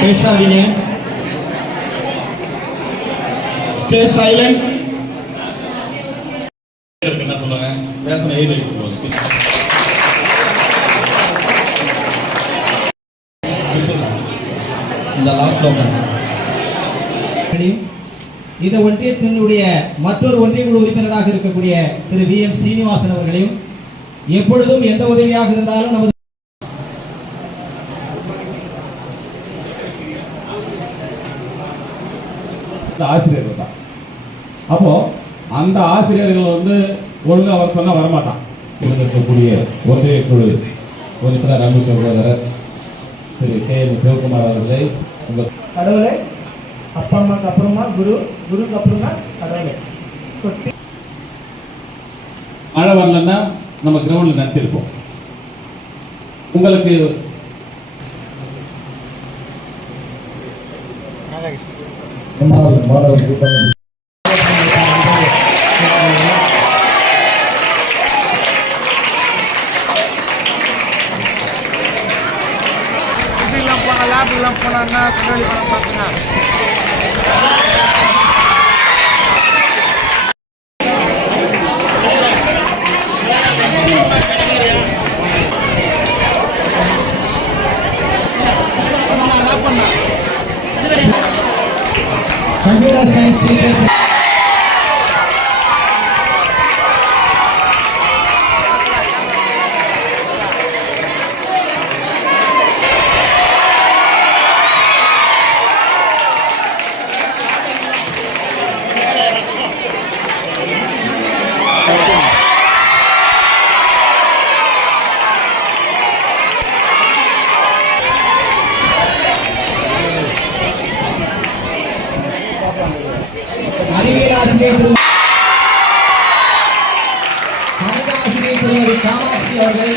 பேசாதீங்க. Stay silent. என்ன சொல்லுங்க, பேசணும் எழுதி சொல்லுவாங்க. இந்த லாஸ்ட் இந்த ஒன்றியத்தினுடைய மற்றொரு ஒன்றிய குழு உறுப்பினராக இருக்கக்கூடிய திரு VM சீனிவாசன் அவர்களையும் எப்பொழுதும் எந்த உதவியாக இருந்தாலும் நமது ஆசிரியர்கள் தான். அப்போ அந்த ஆசிரியர்கள் ஒழுங்கு அவர் சொன்னா வரமாட்டான். இருக்கக்கூடிய ஒன்றிய குழு உறுப்பினர் அன்பு சகோதரர் திரு KM சிவகுமார் அவர்களே, கடவுளை அப்பா அம்மாக்கு அப்புறமா குரு, குருக்கு அப்புறமா கடவுளை. மழை வரலன்னா நம்ம கிரவுண்ட்ல நடத்திருப்போம். உங்களுக்கு லேப்லாம் போனாங்கன்னா கண்ணாடி படம் பார்த்துங்க. Computer science teacher அறிவியல் ஆசிரியர் கணித ஆசிரியர் திருமதி காமாட்சி அவர்கள்